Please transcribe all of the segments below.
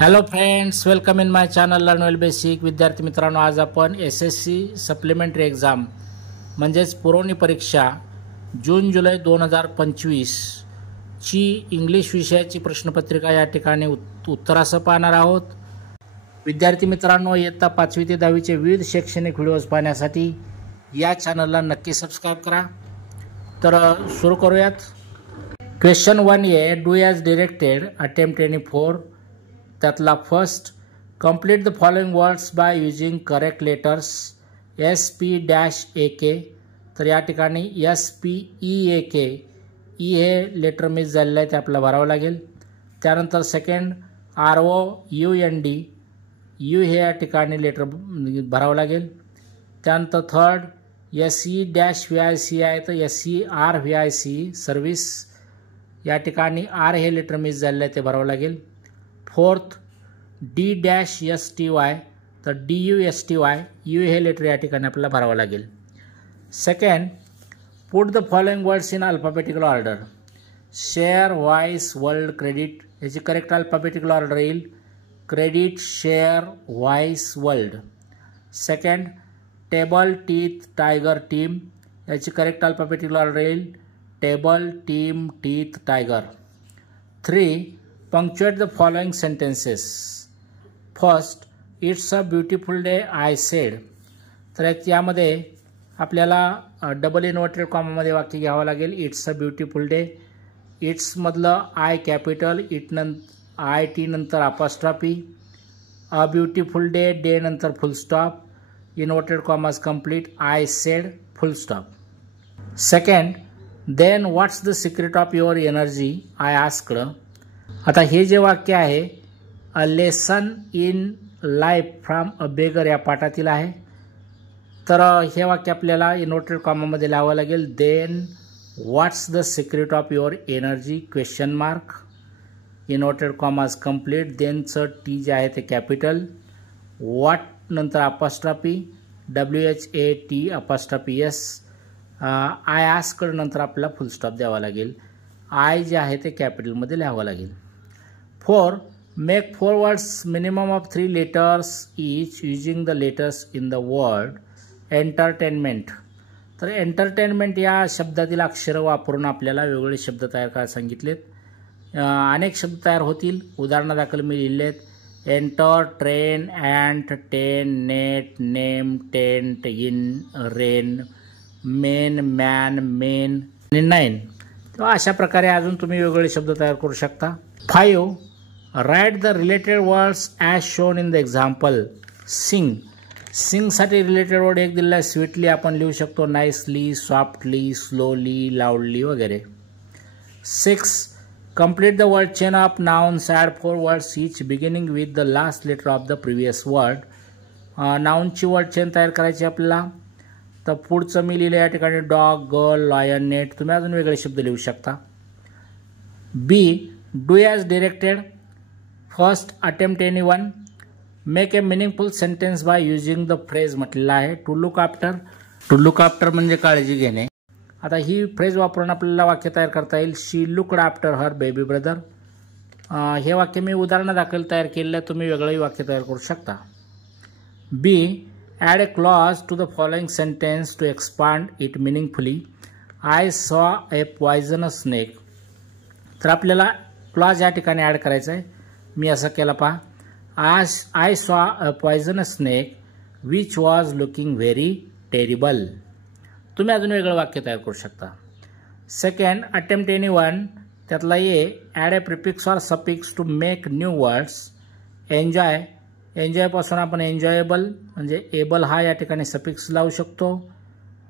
Hello friends, welcome in my channel learn well basic. विद्यार्थी मित्रांनो, आज आपण SSC सप्लिमेंटरी एक्झाम म्हणजेच पुरवणी परीक्षा जून जुलै 2025 ची इंग्लिश विषयाची प्रश्नपत्रिका या ठिकाणी उत्तरासह पाहणार आहोत. विद्यार्थी मित्रांनो, इयत्ता 5वी ते 10वी चे विविध शैक्षणिक व्हिडिओज पाहण्यासाठी या चॅनलला नक्की सबस्क्राइब करा. तर सुरू करूयात. Question 1A, do as directed, attempt any 4. त्यातला first, complete the following words by using correct letters SP-AK. तर या ठिकाणी SPEAK हे लेटर मिस झालेलं आहे, ते आपल्याला भरावं लागेल. त्यानंतर सेकंड, ROUND हे या ठिकाणी लेटर भरावं लागेल. त्यानंतर थर्ड, SE-VIC आहे, तर SERVIC सर्व्हिस, या ठिकाणी R हे लेटर मिस झालेलं आहे, ते भरावं लागेल. फोर्थ, D-STY, तर DUSTY हे लेटर या ठिकाणी आपल्याला भरावं लागेल. Second, put the following words in alphabetical order. Share, voice, world, credit याची करेक्ट अल्फाबेटिकल ऑर्डर येईल credit, share, voice, world. Second, table, teeth, tiger, team याची करेक्ट अल्फाबेटिकल ऑर्डर येईल table, team, teeth, tiger. 3. Punctuate the following sentences. First, it's a beautiful day, I said. तर यामध्ये आपल्याला double inverted कॉमामध्ये वाक्य घ्यावं लागेल. It's a beautiful day. It's मधलं I capital, IT नंतर apostrophe, a beautiful day, day नंतर full stop, inverted commas complete, I said, full stop. Second, then what's the secret of your energy, I asked. आता हे जे वाक्य आहे, a lesson in life from a beggar या पाठातील आहे. तर हे वाक्य आपल्याला इन्व्हर्टेड कॉमामध्ये लावावं लागेल. Then what's the secret of your energy question mark, inverted commas complete, देनचं टी जे आहे ते कॅपिटल, व्हॉट नंतर apostrophe, WHAT apostrophe S, I asked नंतर आपल्याला फुल स्टॉप द्यावा लागेल. आय जे आहे ते कॅपिटलमध्ये लिहावं लागेल. 4. Make 4 words minimum of 3 letters each using the letters in the word entertainment. तर एंटरटेनमेंट या शब्दातील अक्षरं वापरून आपल्याला वेगवेगळे शब्द तयार करायला सांगितलेत. अनेक शब्द तयार होतील. उदाहरणादाखल मी लिहिलेत enter, train, ant, ten, net, name, tent, in, rain, men, man, men आणि नाईन. तेव्हा अशा प्रकारे अजून तुम्ही वेगवेगळे शब्द तयार करू शकता. 5. Write the related words as shown in the example. Sing, सिंगसाठी रिलेटेड वर्ड एक दिलेला आहे स्वीटली, आपण लिहू शकतो नाईसली, सॉफ्टली, स्लोली, लाऊडली वगैरे. 6. Complete the word chain of nouns, add 4 words each beginning with the last letter of the previous word. नाउनची word chain तयार करायची आपल्याला. तर पुढचं मी लिहिलं या ठिकाणी डॉग, गर्ल, लॉयन, नेट. तुम्ही अजून वेगळे शब्द लिहू शकता. B. Do as directed. First, attempt any one. Make a meaningful sentence by using the phrase म्हटलेला आहे to look after. To look after म्हणजे काळजी घेणे. आता ही फ्रेज वापरून आपल्याला वाक्य तयार करता येईल. She looked after her baby brother. हे वाक्य मी उदाहरणादाखल तयार केलेलं आहे, तुम्ही वेगळंही वाक्य तयार करू शकता. B. Add a clause to the following sentence to expand it meaningfully. I saw a poisonous snake. तर आपल्याला क्लॉज या ठिकाणी ॲड करायचं आहे. मी असं केलं पहा. I saw a poisonous snake which was looking very terrible. तुम्ही अजून वेगळं वाक्य तयार करू शकता. Second, attempt any one. त्यातला add a prefix or suffix to make new words. Enjoy, एन्जॉयपासून आपण एन्जॉयबल म्हणजे एबल हा या ठिकाणी सफिक्स लावू शकतो.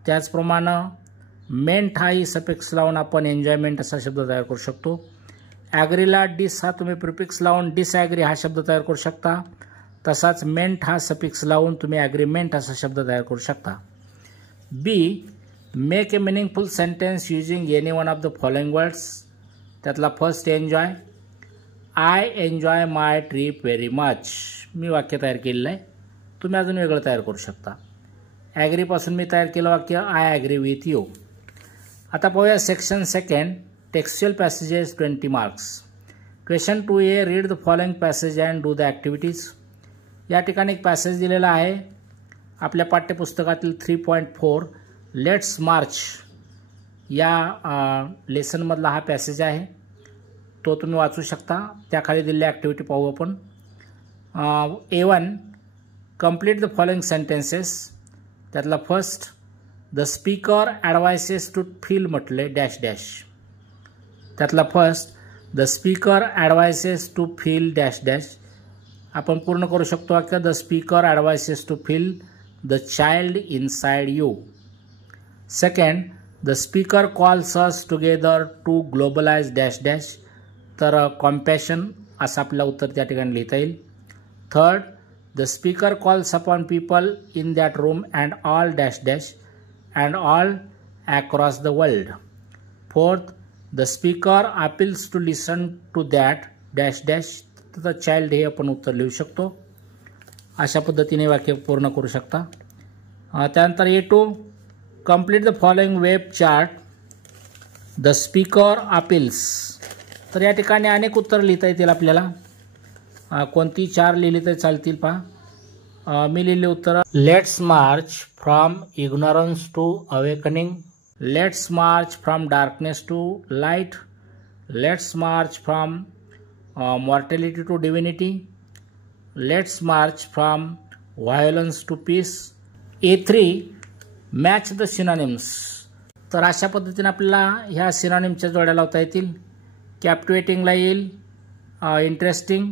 त्याचप्रमाणे मेंट हाही सफिक्स लावून आपण एन्जॉयमेंट असा शब्द तयार करू शकतो. ॲग्रीला डिस हा तुम्ही प्रिफिक्स लावून डिसॲग्री हा शब्द तयार करू शकता. तसाच मेंट हा सफिक्स लावून तुम्ही ॲग्रीमेंट असा शब्द तयार करू शकता. B. Make a meaningful sentence using any one of the following words. त्यातला first, enjoy. I enjoy my trip very much. मी वाक्य तयार केलेलं आहे. तुम्ही अजून वेगळं तयार करू शकता. ॲग्रीपासून मी तयार केलं वाक्य आय ॲग्री विथ यू. आता पाहूया section second, textual passages 20 marks. Question 2A, read the following passage and do the activities. या ठिकाणी एक पॅसेज दिलेला आहे आपल्या पाठ्यपुस्तकातील 3.4 लेट्स मार्च या लेसनमधला हा पॅसेज आहे. तो तुम्ही वाचू शकता. त्याखाली दिलेल्या ॲक्टिव्हिटी पाहू आपण. A1, complete the following sentences. त्यातला first, the speaker advises to feel म्हटले डॅश डॅश. त्यातला first, the speaker advises to feel dash dash. आपण पूर्ण करू शकतो की the speaker advises to feel the child inside you. Second, the speaker calls us together to globalise dash dash. तर compassion असं आपलं उत्तर त्या ठिकाणी लिहिता येईल. Third, the speaker calls upon people in that room and all dash dash and all across the world. Fourth, the speaker appeals to listen to that dash dash. तर child हे आपण उत्तर लिहू शकतो. अशा पद्धतीने वाक्य पूर्ण करू शकता. त्यानंतर A2, complete the following web chart. The speaker appeals. तर या ठिकाणी अनेक उत्तर लिहिता येतील आपल्याला. कोणती 4 लिहिली तरी चालतील. पहा, मी लिहिले उत्तर. Let's march from ignorance to awakening. Let's march from darkness to light. Let's march from mortality to divinity. Let's march from violence to peace. A3, match the synonyms. तर अशा पद्धतीने आपल्याला ह्या सिनोनिमच्या जोड्या लावता येतील. कॅप्टिवेटिंगला येईल इंटरेस्टिंग,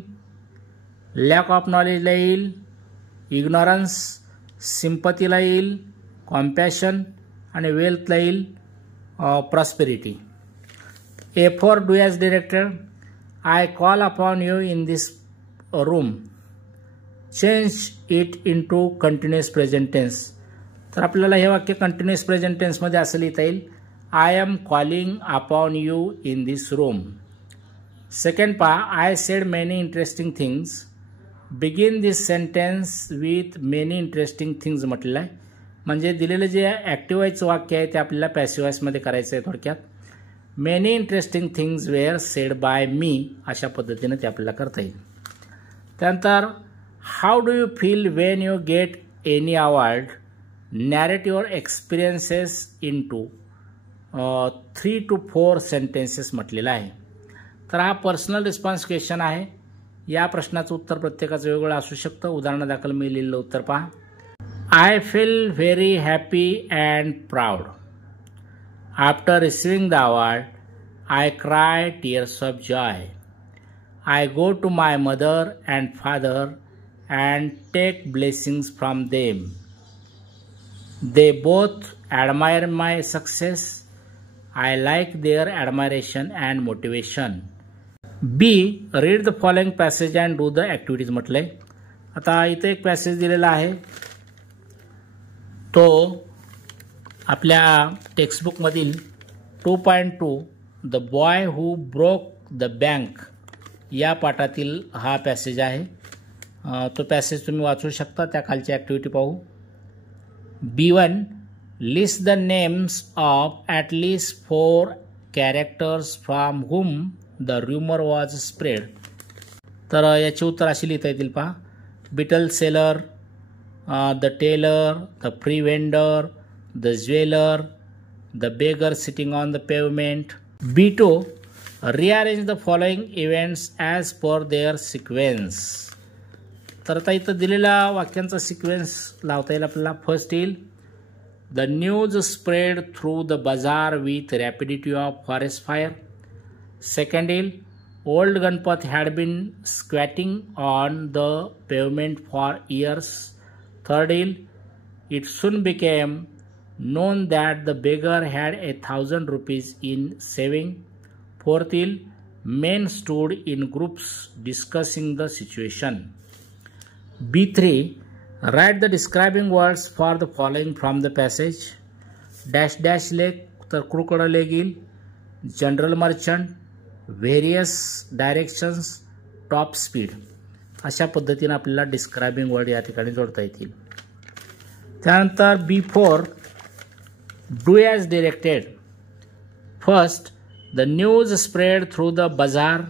लॅक ऑफ नॉलेजला येईल इग्नोरन्स, सिम्पतीला येईल कॉम्पॅशन आणि वेल्थला येईल prosperity. A4, do as directed. I call upon you in this room. Change it into continuous present tense. तर आपल्याला हे वाक्य कंटिन्युअस प्रेझेंट टेन्समध्ये असं लिहिता येईल. I am calling upon you in this room. Second पहा, I said many interesting things. Begin this sentence with many interesting things म्हटलेलं आहे. म्हणजे दिलेलं जे ॲक्टिव्ह व्हायचं वाक्य आहे ते आपल्याला पॅसिव्ह व्हॉइसमध्ये करायचं आहे. थोडक्यात many interesting things were said by me. अशा पद्धतीने ते आपल्याला करता येईल. त्यानंतर how do you feel when you get any award. Narrate your experiences in two 3 to 4 sentences म्हटलेलं आहे. तर हा पर्सनल रिस्पॉन्स क्वेश्चन आहे. या प्रश्नाचं उत्तर प्रत्येकाचं वेगवेगळं असू शकतं. उदाहरणादाखल मी लिहिलेलं उत्तर पहा. I feel very happy and proud. After receiving the award I cry tears of joy. I go to my mother and father and take blessings from them. They both admire my success. I like their admiration and motivation. B, read the following passage and do the activities म्हटलं आहे. आता इथे एक passage दिलेला आहे. तो आपल्या टेक्स्टबुकमधील 2.2 the boy who broke the bank या पाठातील हा पॅसेज आहे. तो पॅसेज तुम्ही वाचू शकता. त्या खालची ॲक्टिव्हिटी पाहू. B1, list the names of at least 4 characters from whom the rumor was spread. तर याची उत्तर अशी लिहिता येतील. पहा, betel seller, the tailor, the fruit vendor, the jeweller, the beggar sitting on the pavement. B2, rearrange the following events as per their sequence. तर आता इथं दिलेल्या वाक्यांचा सिक्वेन्स लावता येईल आपल्याला. फर्स्ट येईल, the news spread through the bazaar with rapidity of forest fire. Second is, old Ganpat had been squatting on the pavement for years. Third is, it soon became known that the beggar had 1,000 rupees in saving. Fourth is, men stood in groups discussing the situation. B3, write the describing words for the following from the passage. Dash dash leg, तर crocodile leg येईल. General merchant, various directions, top speed. अशा पद्धतीने आपल्याला describing word या ठिकाणी जोडता येतील. त्यानंतर B4, do as directed. First, the news spread through the bazaar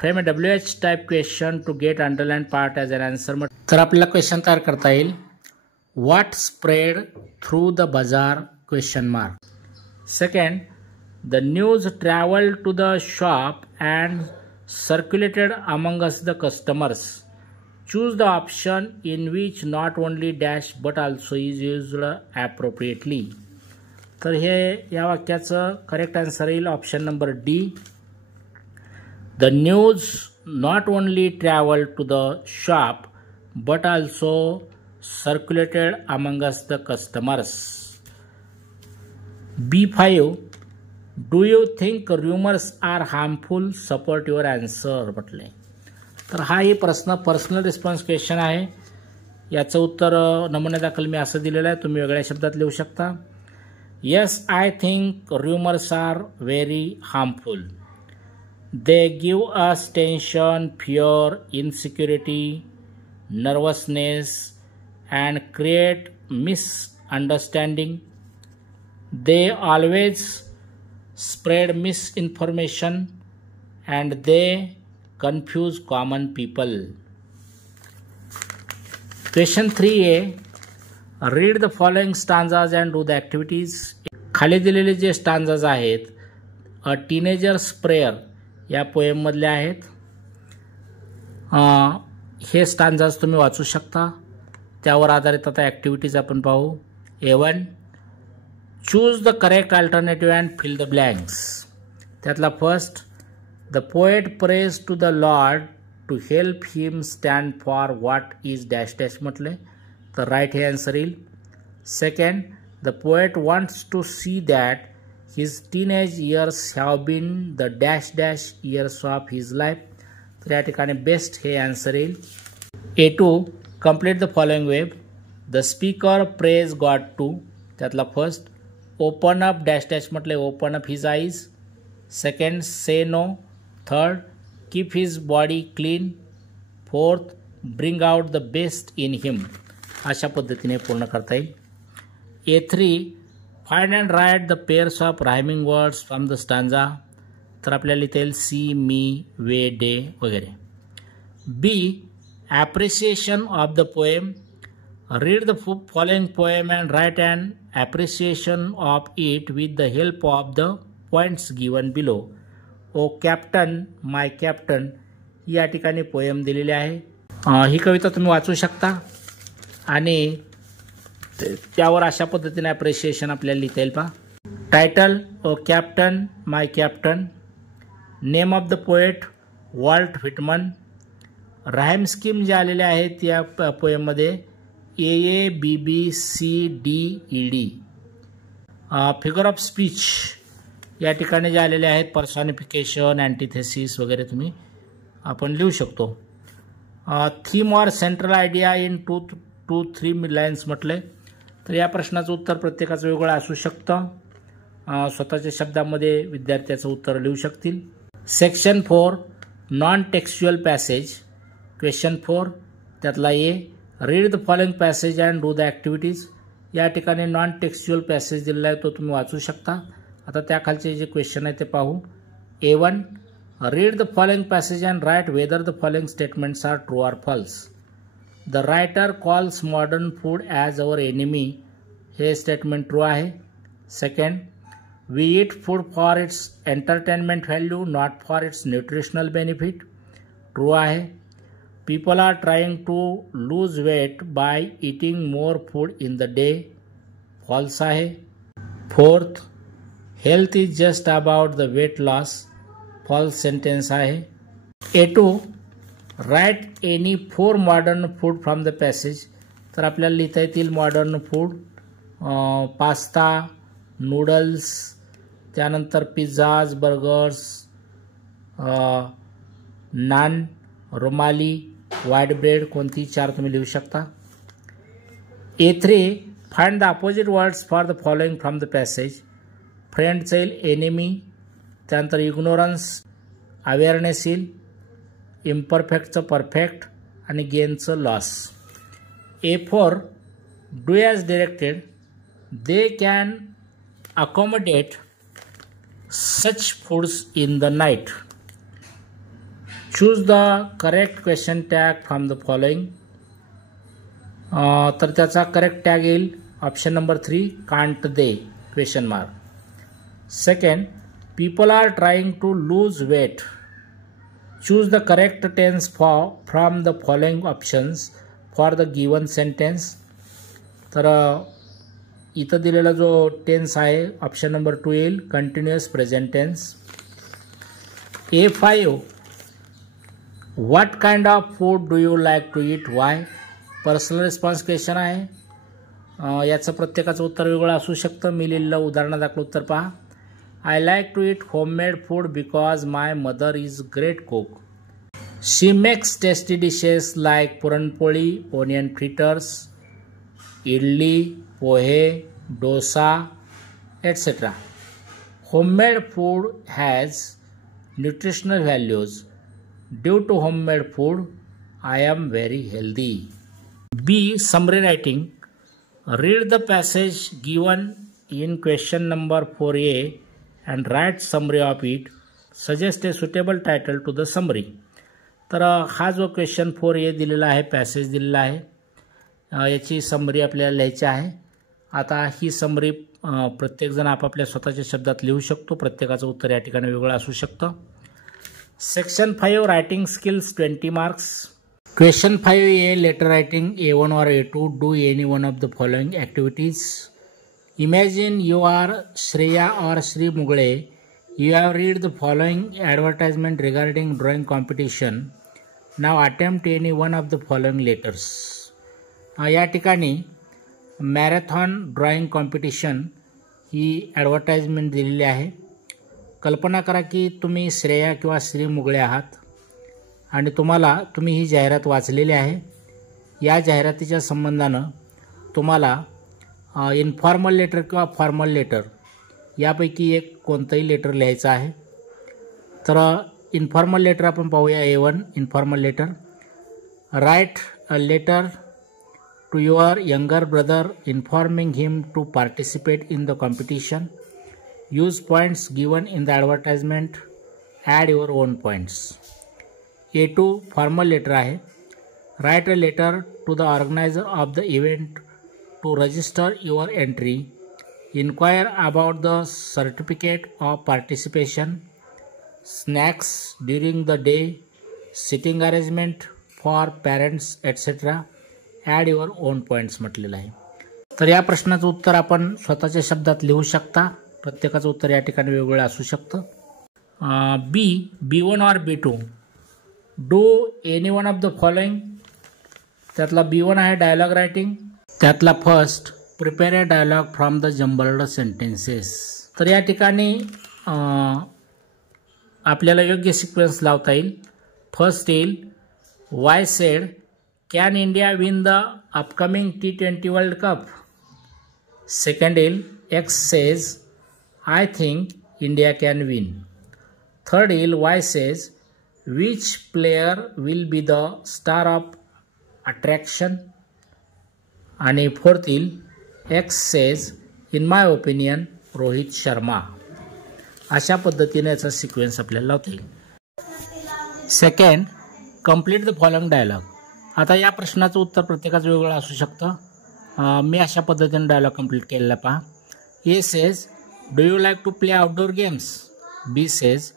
frame a WH type question to get underline part as an answer. तर आपल्याला क्वेश्चन तयार करता येईल. What spread through the bazaar question mark. Second, the news travel to the shop and circulated among us the customers. Choose the option in which not only dash but also is used appropriately. तर हे या वाक्याचं correct answer येईल option number D. The news not only traveled to the shop but also circulated among us the customers. B5, do you think rumors are harmful? Support your answer म्हटले. तर हा ही प्रश्न personal response question आहे. याचं उत्तर नमुन्यादाखल मी असं दिलेलं आहे, तुम्ही वेगळ्या शब्दात लिहू शकता. Yes, I think rumors are very harmful. They give us tension, fear, insecurity, nervousness, and create misunderstanding. They always spread misinformation and they confuse common people. Question 3A. Read the following stanzas and do the activities. खाली दिलेले जे stanzas आहेत अ teenagers prayer या पोएममधले आहेत. हे stanzas तुम्ही वाचू शकता. त्यावर आधारित आता ॲक्टिव्हिटीज आपण पाहू. A1, choose the correct alternative and fill the blanks. त्यातला first, the poet prays to the lord to help him stand for what is dash dash म्हटले, तर राईट हे आन्सर येईल. Second, the poet wants to see that his teenage years have been the dash dash years of his life. तर या ठिकाणी best हे answer येईल. A2, complete the following web. The speaker praise God to. त्यातला first, open up dash dash म्हटले open up his eyes. Second, say no. Third, keep his body clean. Fourth, bring out the best in him. अशा पद्धतीने पूर्ण करता येईल. A3, find and write the pairs of rhyming words from the stanza. तर आपल्याला लिहिता येईल see, me, way, day वगैरे. B, appreciation of the poem. Read the following poem and write and appreciation of it with the help of the points given below. O captain, my captain या ठिकाणी poem दिलेली आहे. ही कविता तुम्ही वाचू शकता आणि त्यावर अशा पद्धतीने ॲप्रिशिएशन आपल्याला लिहिता येईल. पहा, title O captain, my captain. Name of the poet Walt Whitman. Rhyme scheme जे आलेले आहेत या पोएममध्ये AABBCDED. फिगर ऑफ स्पीच या ठिकाणी जे आलेले आहेत पर्सॉनिफिकेशन, अँटिथेसिस वगैरे तुम्ही आपण लिहू शकतो. Theme or central idea in 2 to 3 lines म्हटले, तर या प्रश्नाचं उत्तर प्रत्येकाचं वेगळं असू शकतं. स्वतःच्या शब्दामध्ये विद्यार्थ्याचं उत्तर लिहू शकतील. Section 4, non textual passage. Question 4 त्यातला A, read the following passage and do the activities. या ठिकाणी नॉन टेक्स्च्युअल पॅसेज दिलेला आहे तो तुम्ही वाचू शकता. आता त्याखालचे जे क्वेश्चन आहे ते पाहू. A1, read the following passage and write whether the following statements are true or false. The writer calls modern food as our enemy. हे स्टेटमेंट ट्रू आहे. Second, we eat food for its entertainment value not for its nutritional benefit. True आहे. People are trying to lose weight by eating more food in the day. False आहे. Fourth, health is just about the weight loss. False sentence आहे. A2, write any 4 modern food from the passage. तर आपल्याला लिहिता येतील modern food, pasta, noodles, त्यानंतर pizzas, burgers, naan, rumali, white bread, कोणती 4 तुम्ही लिहू शकता. A3, find the opposite words for the following from the passage. फ्रेंडचं येईल एनिमी, त्यानंतर इग्नोरन्स, अवेअरनेस येईल, इम्परफेक्टचं परफेक्ट आणि गेनचं loss. A4, do as directed. They can accommodate such foods in the night. Choose the correct question tag from the following. तर त्याचा correct tag येईल option number 3 can't they question mark. Second, people are trying to lose weight. Choose the correct tense from the following options for the given sentence. तर इथं दिलेला जो tense आहे option number 2 येईल continuous present tense. A5, what kind of food do you like to eat? Why? Personal response question आहे. याचं प्रत्येकाचं उत्तर वेगळं असू शकतं. मी लिहिलेलं उदाहरणादाखल उत्तर पहा. I like to eat homemade food because my mother is great cook. She makes tasty dishes like puranpoli, onion fritters, idli, pohe, dosa, etc. Homemade food has nutritional values. Due to homemade food, I am very healthy. B. Summary writing. Read the passage given in question number 4A and write summary of it. Suggest a suitable title to the summary. तर हा जो question 4A दिलेला आहे, passage दिलेला आहे, याची summary आपल्याला लिहायची आहे. आता ही समरी प्रत्येकजण आपापल्या स्वतःच्या शब्दात लिहू शकतो. प्रत्येकाचं उत्तर या ठिकाणी वेगळं असू शकतं. Section 5 writing skills 20 marks. Question 5A letter writing A1 or A2. Do any one of the following activities. Imagine you are Shreya or Shri Mugle. You have read the following advertisement regarding drawing competition. Now attempt any one of the following letters. या ठिकाणी marathon drawing competition ही advertisement दिलेली आहे. कल्पना करा की तुम्ही श्रेया किंवा श्री मुगळे आहात आणि तुम्ही ही जाहिरात वाचलेली आहे. या जाहिरातीच्या संबंधानं तुम्हाला इन्फॉर्मल लेटर किंवा फॉर्मल लेटर यापैकी एक कोणतंही लेटर लिहायचं आहे. तर इन्फॉर्मल लेटर आपण पाहूया. A1 informal letter. Write a letter to your younger brother informing him to participate in the competition. Use points given in the advertisement. Add your own points. A2 formal letter आहे. Write a letter to the organiser of the event to register your entry. Inquire about the certificate of participation, snacks during the day, sitting arrangement for parents, etc. Add your own points म्हटलेलं आहे. तर या प्रश्नाचं उत्तर आपण स्वतःच्या शब्दात लिहू शकता. प्रत्येकाचं उत्तर या ठिकाणी वेगवेगळं असू शकतं. B1 or B2. Do any one of the following. त्यातला B1 आहे डायलॉग रायटिंग. त्यातला first, prepare a dialogue from the jumbled sentences. तर या ठिकाणी आपल्याला योग्य सिक्वेन्स लावता येईल. फर्स्ट येईल Y said can India win the upcoming T20 world cup. Second येईल X says I think India can win. Third येईल Y says which player will be the star of attraction. आणि fourth येईल X says in my opinion Rohit Sharma. अशा पद्धतीने याचा sequence आपल्याला लावता येईल. Second, complete the following dialogue. आता या प्रश्नाचं उत्तर प्रत्येकाचं वेगळं असू शकतं. मी अशा पद्धतीने डायलॉग कंप्लीट केलेला पहा. A says do you like to play outdoor games. B says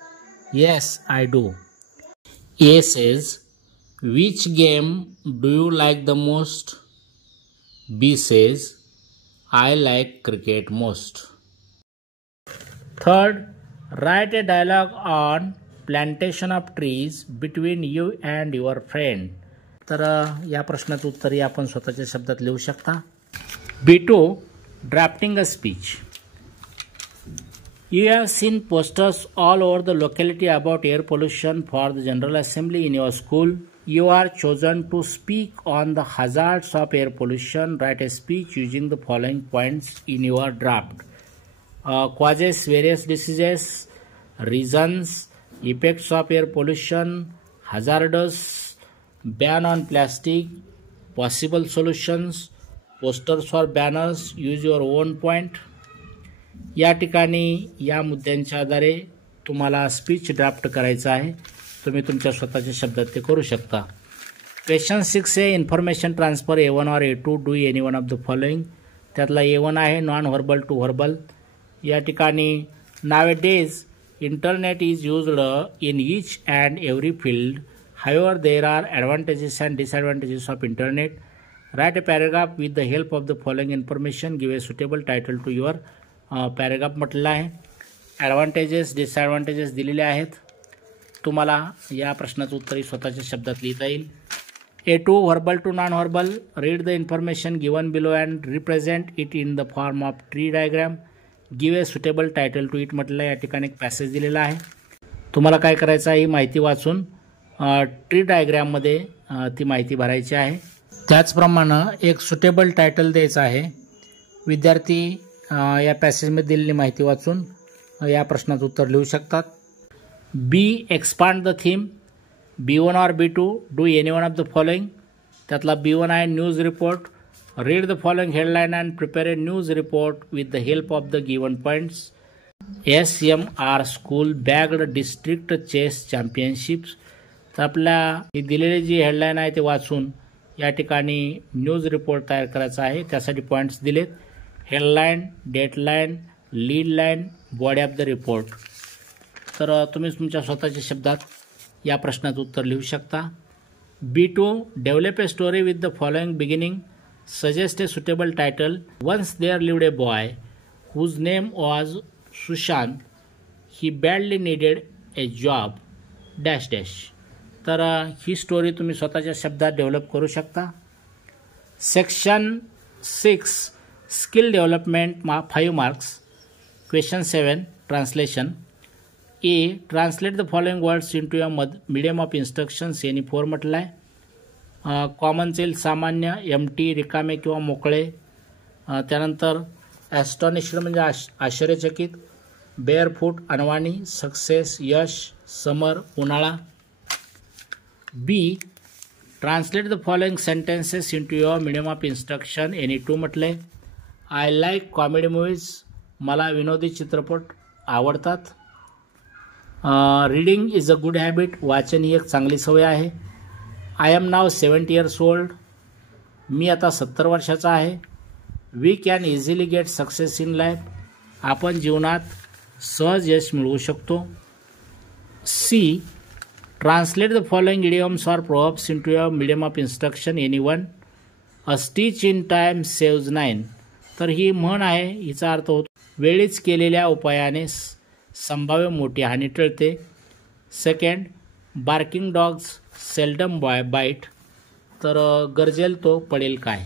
yes I do. A says which game do you like the most. B says, I like cricket most. Third, write a dialogue on plantation of trees between you and your friend. तर या प्रश्नाचं उत्तरही आपण स्वतःच्या शब्दात लिहू शकता. B2, drafting a speech. You have seen posters all over the locality about air pollution for the General Assembly in your school. You are chosen to speak on the hazards of air pollution. Write a speech using the following points in your draft. Causes, various diseases, reasons, effects of air pollution, hazardous, ban on plastic, possible solutions, posters or banners. Use your own point. या ठिकाणी या मुद्द्यांच्या आधारे तुम्हाला speech draft करायचा आहे. तुम्ही तुमच्या स्वतःच्या शब्दात ते करू शकता. क्वेश्चन 6 आहे इन्फॉर्मेशन ट्रान्सफर A1 और A2 do any one of the following. त्यातला A1 आहे नॉन व्हर्बल टू व्हर्बल. या ठिकाणी nowadays internet is used in each and every field. However there are advantages and disadvantages of internet. Write a paragraph with the help of the following information. Give a suitable title to your paragraph म्हटलेलं आहे. Advantages disadvantages दिलेले आहेत. तुम्हाला या प्रश्नाचं उत्तर स्वतःच्या शब्दात लिहिता येईल. A2 verbal to non verbal. Read the information given below and represent it in the form of tree diagram. Give a suitable title to it म्हटलं. या ठिकाणी एक पॅसेज दिलेला आहे. तुम्हाला काय करायचं आहे, ही माहिती वाचून ट्री डायग्राममध्ये ती माहिती भरायची आहे. त्याचप्रमाणे एक सुटेबल टायटल द्यायचं आहे. विद्यार्थी या पॅसेजमध्ये दिलेली माहिती वाचून या प्रश्नाचं उत्तर लिहू शकतात. बी एक्सपांड द थीम. B1 और B2 do any one of the following. त्यातला B1 आहे news report. Read the following headline and prepare a news report with the help of the given points. SMR school bagged district chess championships. तर आपल्या ही दिलेली जी headline आहे ते वाचून या ठिकाणी न्यूज रिपोर्ट तयार करायचा आहे. त्यासाठी पॉईंट्स दिलेत. Headline, dateline, lead line, body of the report. तर तुम्ही तुमच्या स्वतःच्या शब्दात या प्रश्नाचं उत्तर लिहू शकता. B2 develop a story with the following beginning. Suggest a suitable title. Once there lived a boy whose name was Sushant. He badly needed a job dash dash. तर ही स्टोरी तुम्ही स्वतःच्या शब्दात डेव्हलप करू शकता. Section 6 skill development 5 marks. Question 7 translation. A. Translate the following words into a medium of instructions. यांनी 4 म्हटलं आहे. कॉमन सेल सामान्य, एम्प्टी रिकामे किंवा मोकळे. त्यानंतर ॲस्टॉनिश्ड म्हणजे आश्चर्यचकित, बेअरफूट अनवाणी, सक्सेस यश, समर उन्हाळा. B. Translate the following sentences into your medium of instruction. Any 2 म्हटले. I like comedy movies. मला विनोदी चित्रपट आवडतात. Reading is a good habit. वाचन ही एक चांगली सवय आहे. I am now 70 years old. मी आता 70 वर्षाचा आहे. We can easily get success in life. आपण जीवनात सहज यश मिळवू शकतो. C. Translate the following idioms or proverbs into your medium of instruction. Any 1. A stitch in time saves 9. तर ही म्हण आहे. हिचा अर्थ होतो वेळीच केलेल्या उपायाने संभाव्य मोठी हानी टळते. Second, barking dogs seldom bite. तर गरजेल तो पडेल काय.